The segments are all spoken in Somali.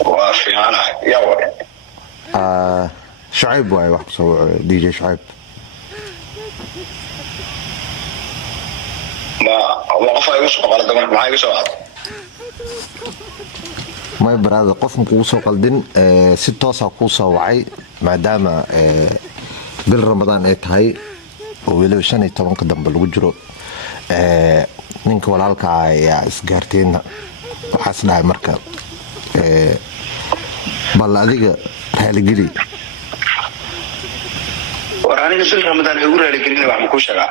وفي أنا يا ولد شعيب واي واحد دي جي شعيب. ما وقفة يوسف على دمك معاي يوسف ما برادر قف كوسو قلدين si toos ah kuu soo wacay maadaama bil ramadaan ay tahay oo weliba 15 dambe lagu jiro ninka walaalka ayaa isgaarteena waxaas dhahay marka bal adiga raaligeli وراني bil ramadaan ay ugu raaligelin wax ma ku sheegaa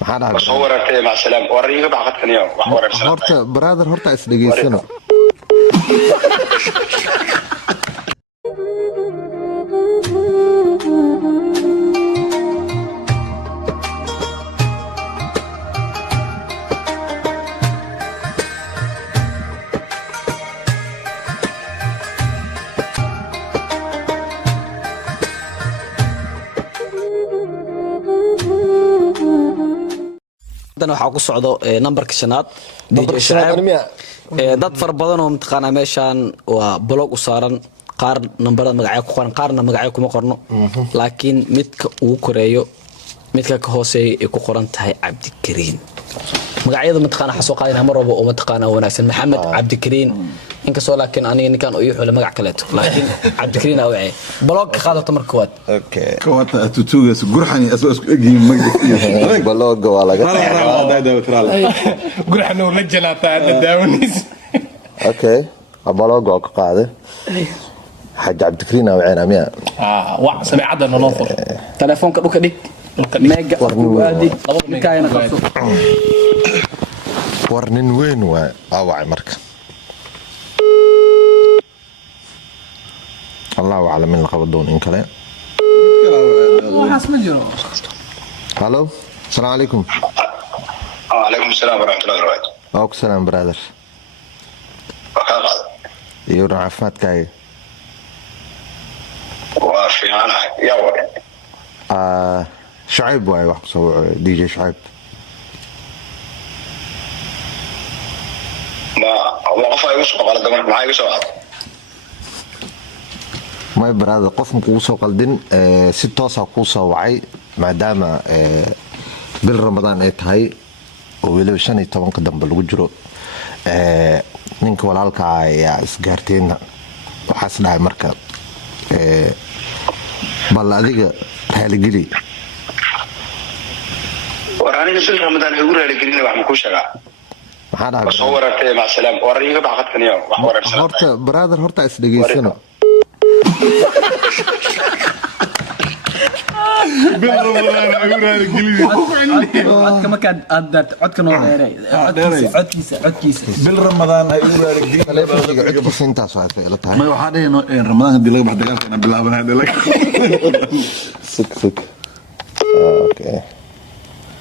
maxaa dhahay soo warartay ma salaam wariga baxadkan iyo wax wararsan horta brother horta is dhageysano waxaa ku socdo numberka shanaad DJ Shacaab dad far badan oo mataqaana meeshan waa blog u saaran qaar numberada magacyo ku qoran qaarna magacyo kuma qorno laakiin midka ugu koreeyo midka ka hooseeyo ay ku qoran tahay Cabdikariin magacyada mataqaana xasoo qaadina mar walba oo mataqaana wanaagsan Maxamed Cabdikariin inkastoo laakiin aniga ninkan uu yuxul magac kale laakiin Cabdikariin aa wacay blog ka qaadato marka waad okay كوات تتوجس جرحني أسوأ أجي مجد blog waa laga قرحنا ورجلنا تاع داونيس okay blog oo ka qaaday حاج Cabdikariin aa wacay miya واحد سمعنا نوفر telefoonka dhulka dhig mega waadi laba kaayna qabso warnin weyn waa wacay marka الله أعلم من القبضون إن كلا. هلو السلام عليكم. وعليكم السلام ورحمة الله وبركاته. أوك سلام برادر. يورا عفات كاي. وفي أنا يا ولد شعيب واي واحد دي جي شعيب. ما وقفة يوسف على دمك معاي يوسف ما برادر قف كuu soo qaldin si toos ah kuu soo wacay maadaama bil ramadaan ay tahay oo weliba 15 dambe lagu jiro ninka walaalka ayaa isgaarteena waxaas dhahay marka bal adiga raaligeli وراني bil ramadaan ay ugu raaligelin wax ma ku sheegaa maxaa dhahay soo warartay ma salaam wariga baxadkan iyo wax wararsan horta brother horta is dhageysano markaad aad codka noo dheeray codkiisa بالرمضان هاي أولى رجلي codkiisa intaas waa ila tahay ما يوحد إنه رمضان هدي لك بعد قال أنا بلعب هذا لك سك اوكي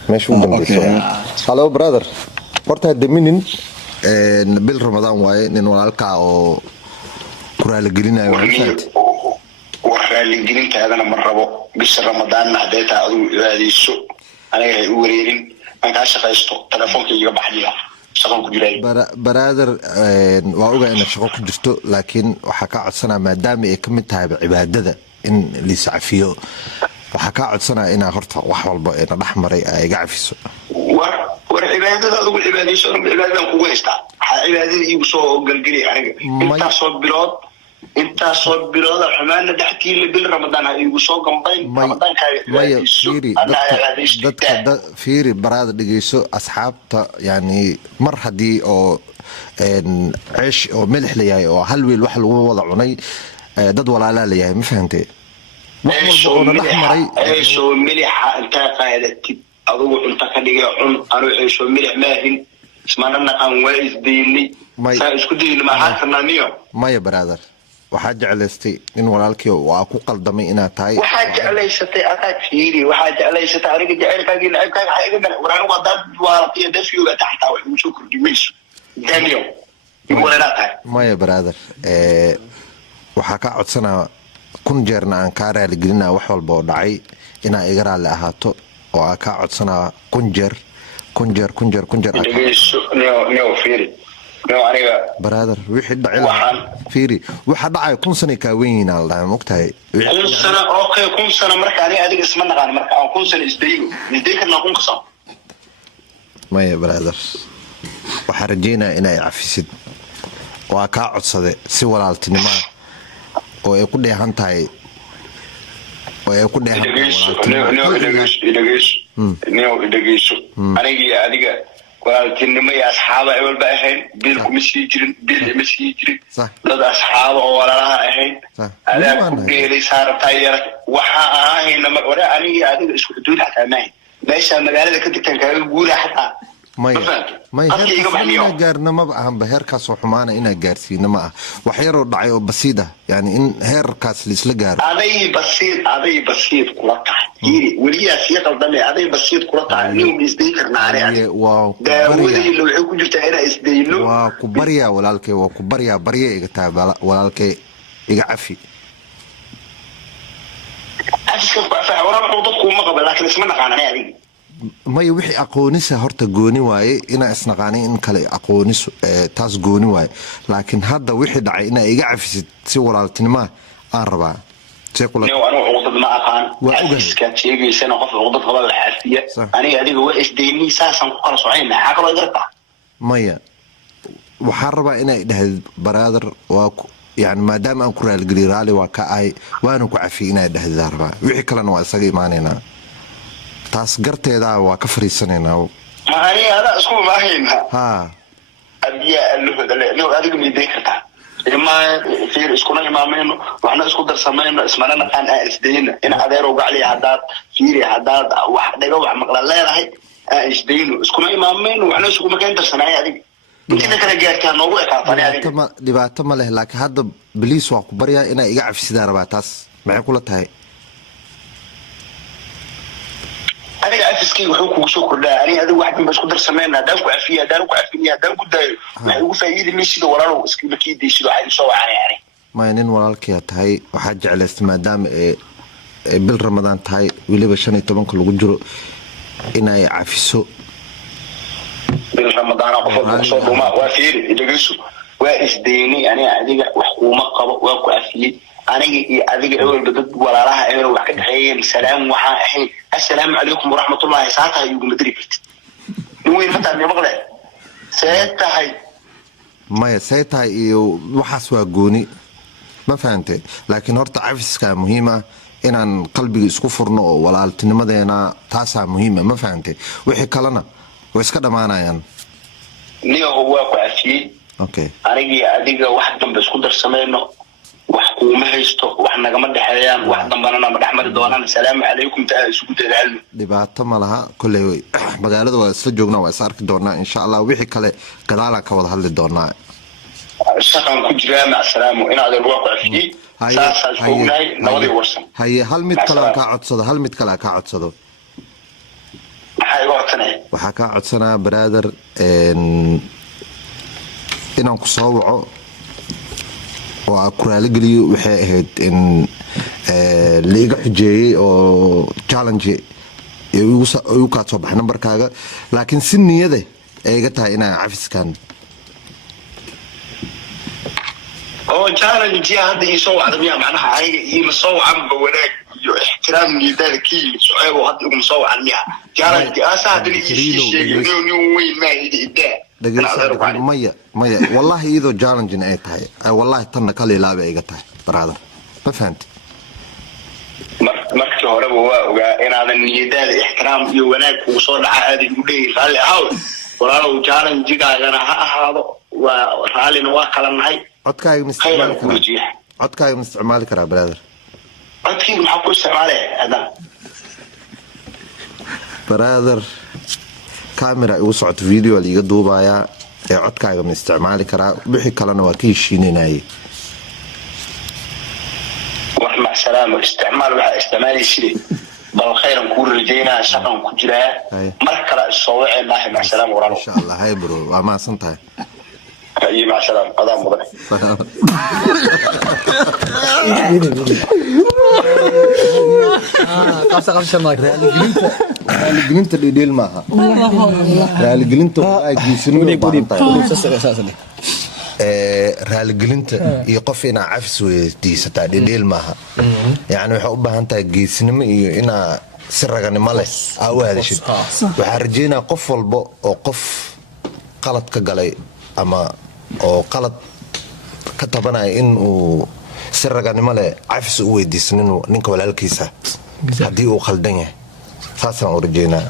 ماشي ودنبيسو هلو برادر horta daminin bil ramadaan waaye nin walaalka oo kuraala gelinayo raaligelinta adana ma rabo bisha ramadaanna hadday tahay adigu ibaadayso aniga hay u wareerin aan kaa shaqaysto telefoonka iga baxdiya shaqan ku jiray baraader waa ogaa inaad shaqo ku jirto laakiin waxaa kaa codsanaa maadaama ay ka mid tahay cibaadada in liiscafiyo waxaa kaa codsanaa inaa horta wax walba na dhex maray ay iga cafiso war cibaadada adigu cibaadayso cibaadadan kugu haystaa waxaa cibaadada iigu soo galgeli aniga intaasoo bilooda xumaana dhaxtiila bil ramadaan ha iigu soo gambayn ramadaanka fiiri baraada dhegeyso asxaabta yani mar haddii oo ceesh oo milix la yahay oo hal weel wax lagu wada cunay dad walaalaa la yahay ma fahantee wax walba oo na dhex maray ceeshoo milixa intaa qaadatid adugu cunta ka dhigay cun anuu ceeshoo milix maahin ismana naqan waa isdaynay saa isku dayna maxaa karnaaniyo maya baraader waxaa jeclaystay in walaalkii waa ku qaldamay inaad tahay waxaa jeclaysatay adaa fiiri waxaa jeclaysatay aniga jaceylkaagii nacaybkaaga waxaa iga galay war anigu haddaad waalatiyo dafyooga taxtaa wax igu soo kordhi mayso daniel igu walaalaa tahay maya baraader waxaa kaa codsanaa 1000 jeerna aan kaa raaligelinaa wax walba oo dhacay inaa iga raalli ahaato oo aa kaa codsanaa 1000 jeer dhegeyso neo fiiri aniga brother wixii dhacay fiiri waxa dhacay 10 sano ka weyn aan la mogtahay 10 sano okay 10 sano marka adiga isma naqaan marka aan 10 sano isdeeyo kana 10 sano maya brother waxa rajeynaa inay cafisid waa ka codsade si walaaltinimo oo ay ku dheehan tahay oo ay ku dheehan idageyso aniga adiga walaaltinimo iyo asxaaba ay walba ahayn bil kuma sii jirin dad asxaaba oo walaalaha ahayn adaa ku dheelay saartay yar waxa ahayna mar aniga adiga isku xuduud xataa maahay meesha magaalada ka digtan kaaga guura xataa ما gaarna ma ahan heerkaas oo xumaana ina gaarsiino ma ah wax yar oo dhacay oo basiida yani in heerkaas la isla gaaro aday basiid kula tahay waliyaas iyo qaldamay aday basiid kula tahay inuu isdeey karnaare waa daawada loo ku jirta inaa isdeeyno waa ku bariya walaalkay waa ku bariya iga taaba walaalkay iga cafi aska faawaran oo dadku ma qabo laakiin isma naqaanay adiga may wixii aqoonisa horta gooni waaye ina isnaqaanay in kale aqoonis taas gooni waaye laakiin hadda wixii dhacay ina iga cafisid si walaaltinimo aan rabaa aniga uqdad ma aqaan iska sheegaysana qof uqdad qaba xafiya aniga adiga waa isdeeyni saasan ku kala socoyna xaqlo garta maya waxa rabaa inay dhahay brother waa يعني ما دام أن كرال جريرالي وكأي وأنا كعفي إنا ده الضربة وحي كلنا واسقي مانينا تاسقرت هذا وكفري سنينا ما هي هذا اسمه ما هينها ها أبيا اللي هو هذا اللي يذكرته إما في اسكنا إمامين وإحنا اسكو درسمين اسمنا نحن إسدين إن هذا روق عليه عداد فيري عداد واحد جوا مقلا لا راهي إسدين اسكنا إمامين وإحنا اسكو مكان درسنا هذه ممكن كنا جاكان نوع كافاني تما دبعت ما له لكن هذا بليس وكبريا إنا يقع في سدارة باتاس معي كل تهاي أنا أفسكي وحوك وشكر لا أنا هذا واحد من بس قدر سمعنا دانك وعفية دانك وعفية دانك قدر وحوك فايد ميسي ده وراله اسكي بكيد يشيل واحد يسوي يعني ما ينين ورالك يا تهاي وحاجة على استمدام بالرمضان تهاي ولي بشاني طبعا كل وجرو إنا يعفسو بالرمضان قفل صوب وما وافير يدقسوا وإسديني يعني أديك وحكومة قبض وكأفيد أنا أديك أول بدد ولا راح أول واحد حي السلام وحي السلام عليكم ورحمة الله ساعتها يقوم مدركت وين متى يبغى ساعتها هي ما ساعتها وحسوا جوني ما فهمت لكن هرت عفس كان مهمة إن قلبي يسكفرنا ولا التنمذينا تاسع مهمة ما فهمت وحي كلنا ويسكده معنا يعني ليه هو كأفيد اوكي أنا أديك واحد من بس قدر سمعنا وحكومة هيستو وإحنا جمد حيان واحد من بنانا مدحمر دوانان السلام عليكم تسكت العلم دي بعد ما لها كل مجالات وسجونا وسارك دونا إن شاء الله وحي كله كذا كوضح اللي دونا الشقة كجرا مع السلام وإن هذا الواقع فيه ساس هاي نودي ورسم هي هل متكلا كعد صدى هل متكلا كعد صدى waxaa kaa codsanaa brother inaan ku soo waco oo aan ku raaligeliyo waxay ahayd in liiga xujeeyey oo challenge igu kaa soo baxay nambarkaaga laakiin si niyade ay iga tahay inaan cafiskan oo challenge hadda ii soo wacda miyaa macnaha aniga iima soo wacanba wanaag iyo ixtiraam nidaada ka yimid soceebo hadda iguma soo wacan miyaa challenge aasaa hadda ii sheegay nin weyn maa hidi idaa maya wallahi iyadoo challenge ay tahay wallahi tanna kala ilaaba iga tahay brother ma fahanti markii horeba waa ogaa inaadan niyadaada ixtiraam iyo wanaag kugu soo dhaca aada igu dheegi raalli ahaw walaalow challenge-gaagana ha ahaado waa raallina waa kala nahay codkaaga ma isticmaali karaa brother codkayga maxaa ku isticmaalaya haddana brother camera igu socoto video liiga duubayaa ee codkaaga ma isticmaali karaa wixii kalena waa ka heshiinayay wax mac salaamo isticmaal waxa isticmaali jiray bal khayran ku rajeynaa shaqan ku jiraa mar kale soo waceenaa mac salaamo walaalo insha Allah hay bro waa ma santahay أي مع السلامة هذا مضر قصة ماك قلنت اللي ديل معها قلنت جيسني raaligelinta iyo qof inaa cafis weydiisataa dhidhiil maaha yani waxaa u baahan tahay geesnimo iyo inaa si raganimo leh aa u hadashid waxaa rajeynaa qof walba oo qof qalad ka galay ama oo qalad ka tabanaya in uu si raganimo leh cafis u weydiisanin ninka walaalkiisa haddii uu khaldan yahay saasaan u rajeynaa